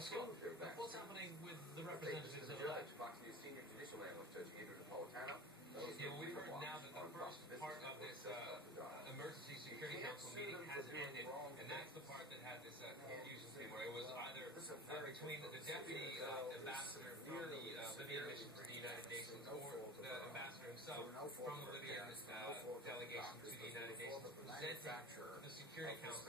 Scott, what's happening with the representatives of that? Yeah, we've heard now that the first part of this emergency security council meeting has ended, and that's the part that had this confusion thing where it was either between the deputy ambassador from the Libyan mission to the United Nations or the ambassador himself from the Libyan delegation to the United Nations presenting the Security Council